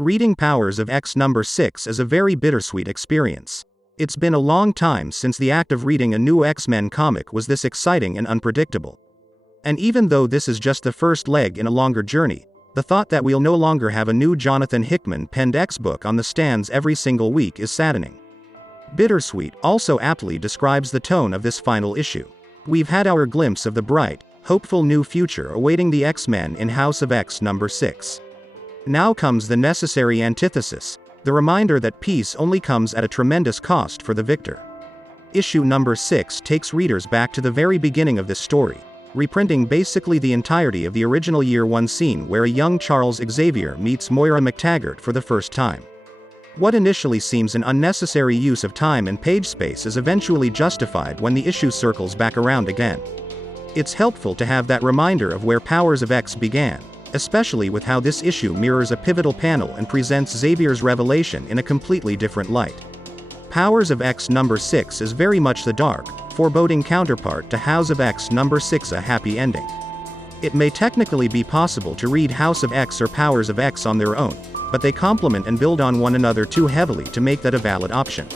Reading Powers of X number 6 is a very bittersweet experience. It's been a long time since the act of reading a new X-Men comic was this exciting and unpredictable. And even though this is just the first leg in a longer journey, the thought that we'll no longer have a new Jonathan Hickman penned X book on the stands every single week is saddening. Bittersweet also aptly describes the tone of this final issue. We've had our glimpse of the bright, hopeful new future awaiting the X-Men in House of X number 6. Now comes the necessary antithesis, the reminder that peace only comes at a tremendous cost for the victor. Issue number 6 takes readers back to the very beginning of this story, reprinting basically the entirety of the original Year 1 scene where a young Charles Xavier meets Moira McTaggart for the first time. What initially seems an unnecessary use of time and page space is eventually justified when the issue circles back around again. It's helpful to have that reminder of where Powers of X began, especially with how this issue mirrors a pivotal panel and presents Xavier's revelation in a completely different light. Powers of X number 6 is very much the dark, foreboding counterpart to House of X number 6, a happy ending. It may technically be possible to read House of X or Powers of X on their own, but they complement and build on one another too heavily to make that a valid option.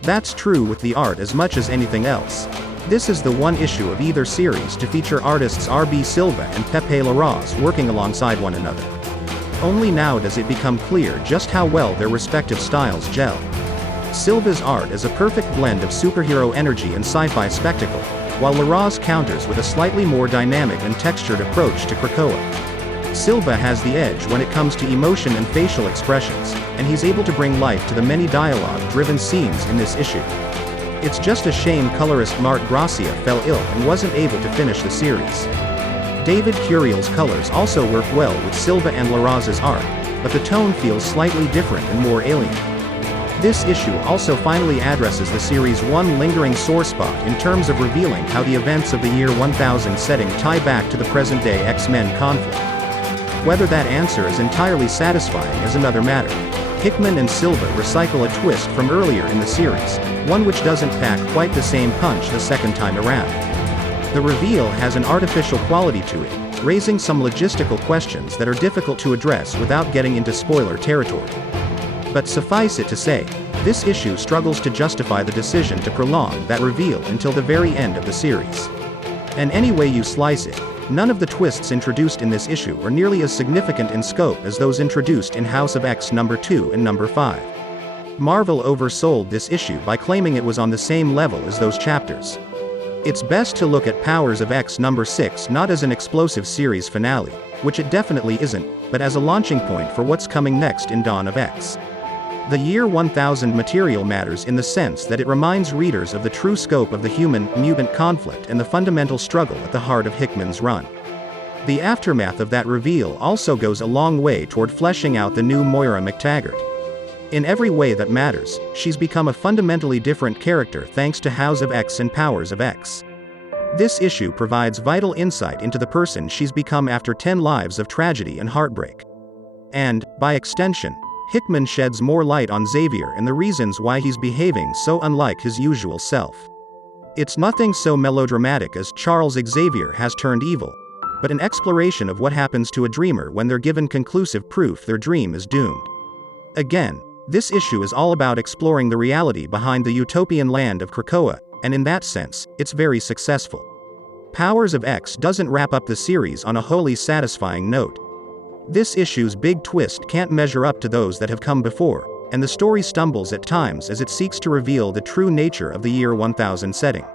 That's true with the art as much as anything else. This is the one issue of either series to feature artists RB Silva and Pepe Larraz working alongside one another. Only now does it become clear just how well their respective styles gel. Silva's art is a perfect blend of superhero energy and sci-fi spectacle, while Larraz counters with a slightly more dynamic and textured approach to Krakoa. Silva has the edge when it comes to emotion and facial expressions, and he's able to bring life to the many dialogue-driven scenes in this issue. It's just a shame colorist Mark Gracia fell ill and wasn't able to finish the series. David Curiel's colors also work well with Silva and Larraz's art, but the tone feels slightly different and more alien. This issue also finally addresses the series' one lingering sore spot in terms of revealing how the events of the Year 1000 setting tie back to the present-day X-Men conflict. Whether that answer is entirely satisfying is another matter. Hickman and Silva recycle a twist from earlier in the series, one which doesn't pack quite the same punch the second time around. The reveal has an artificial quality to it, raising some logistical questions that are difficult to address without getting into spoiler territory. But suffice it to say, this issue struggles to justify the decision to prolong that reveal until the very end of the series. And any way you slice it, none of the twists introduced in this issue are nearly as significant in scope as those introduced in House of X number 2 and number 5. Marvel oversold this issue by claiming it was on the same level as those chapters. It's best to look at Powers of X number 6 not as an explosive series finale, which it definitely isn't, but as a launching point for what's coming next in Dawn of X. The Year 1000 material matters in the sense that it reminds readers of the true scope of the human-mutant conflict and the fundamental struggle at the heart of Hickman's run. The aftermath of that reveal also goes a long way toward fleshing out the new Moira McTaggart. In every way that matters, she's become a fundamentally different character thanks to House of X and Powers of X. This issue provides vital insight into the person she's become after 10 lives of tragedy and heartbreak. And, by extension, Hickman sheds more light on Xavier and the reasons why he's behaving so unlike his usual self. It's nothing so melodramatic as Charles Xavier has turned evil, but an exploration of what happens to a dreamer when they're given conclusive proof their dream is doomed. Again, this issue is all about exploring the reality behind the utopian land of Krakoa, and in that sense, it's very successful. Powers of X doesn't wrap up the series on a wholly satisfying note. This issue's big twist can't measure up to those that have come before, and the story stumbles at times as it seeks to reveal the true nature of the Year 1000 setting.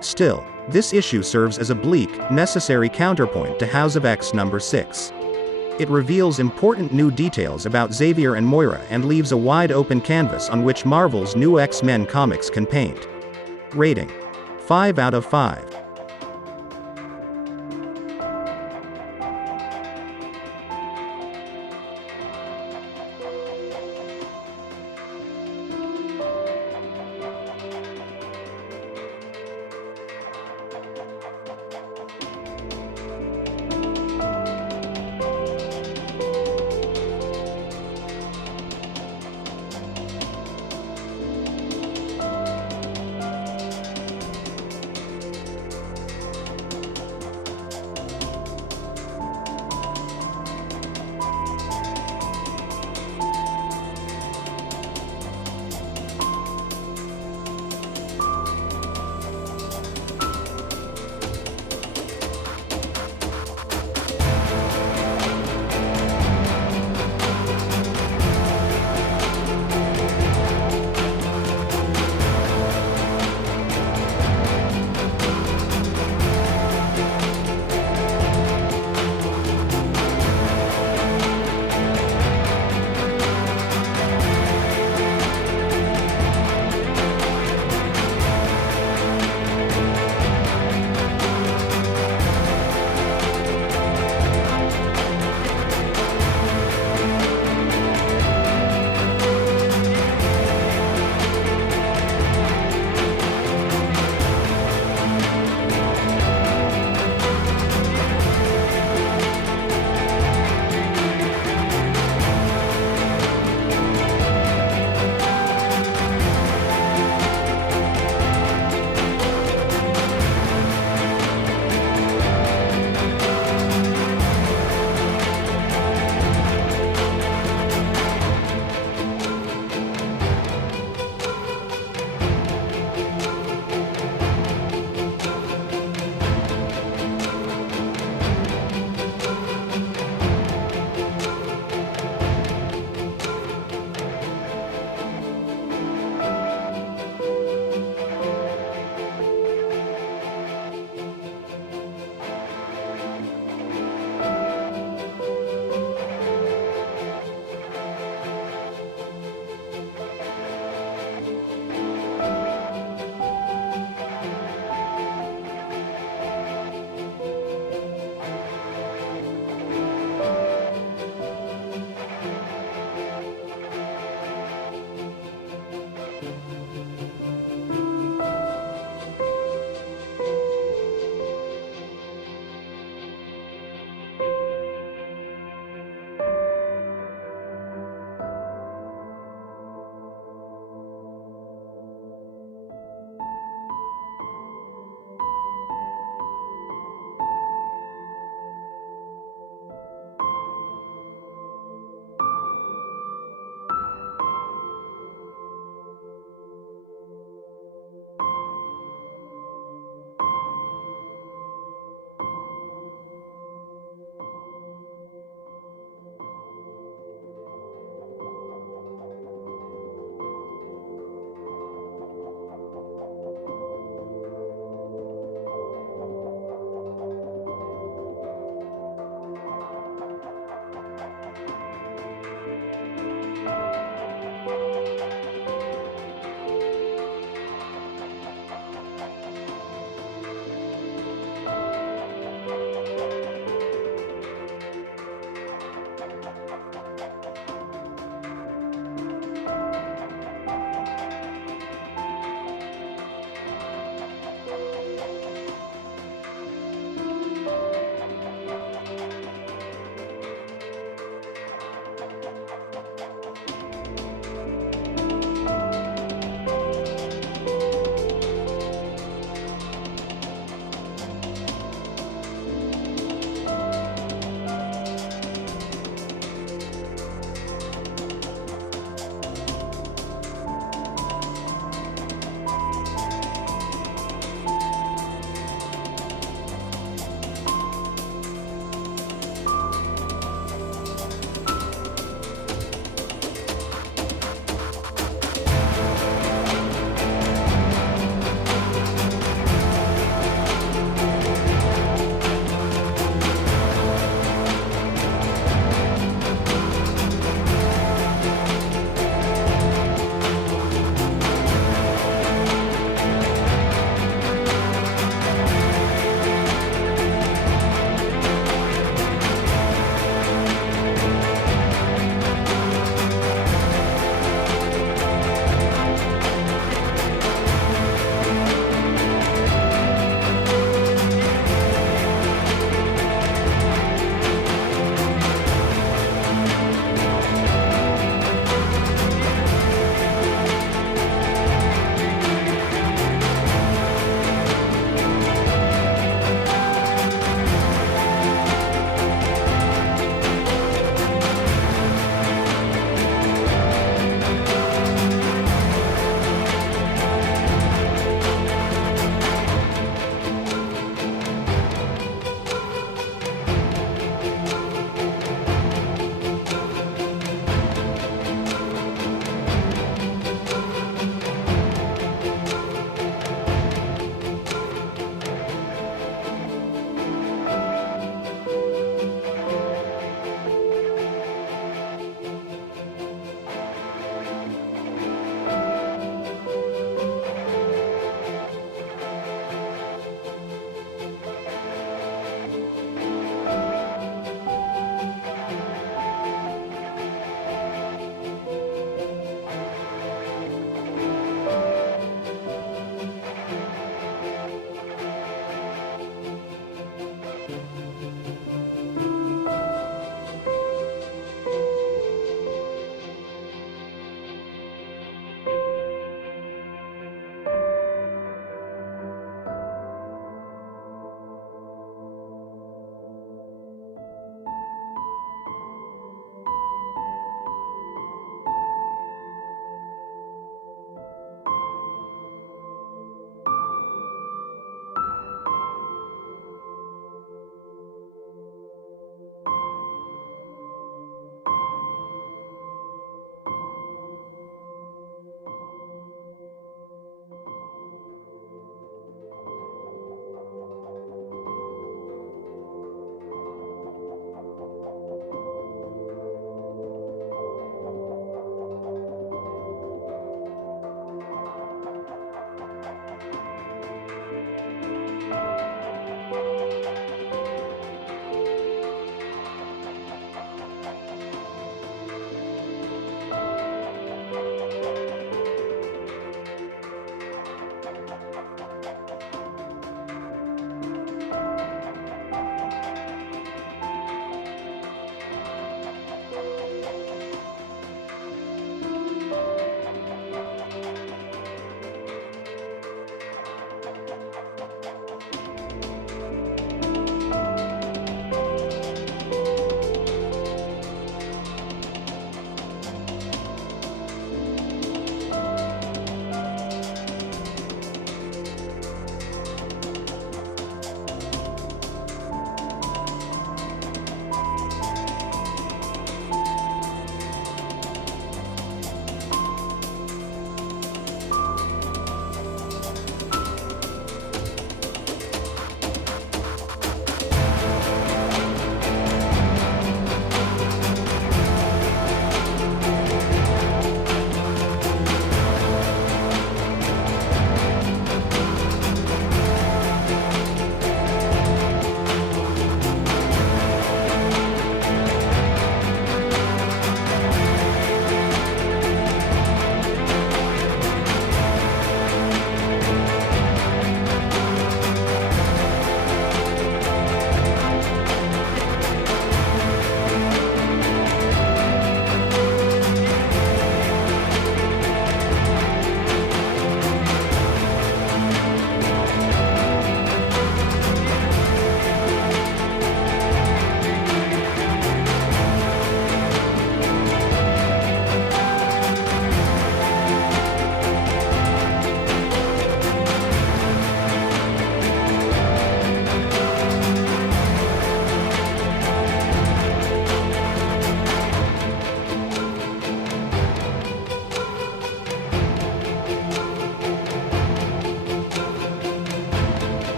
Still, this issue serves as a bleak, necessary counterpoint to House of X number 6. It reveals important new details about Xavier and Moira and leaves a wide open canvas on which Marvel's new X-Men comics can paint. Rating: 5 out of 5.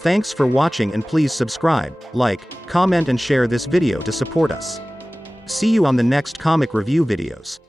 Thanks for watching, and please subscribe, like, comment and share this video to support us. See you on the next comic review videos.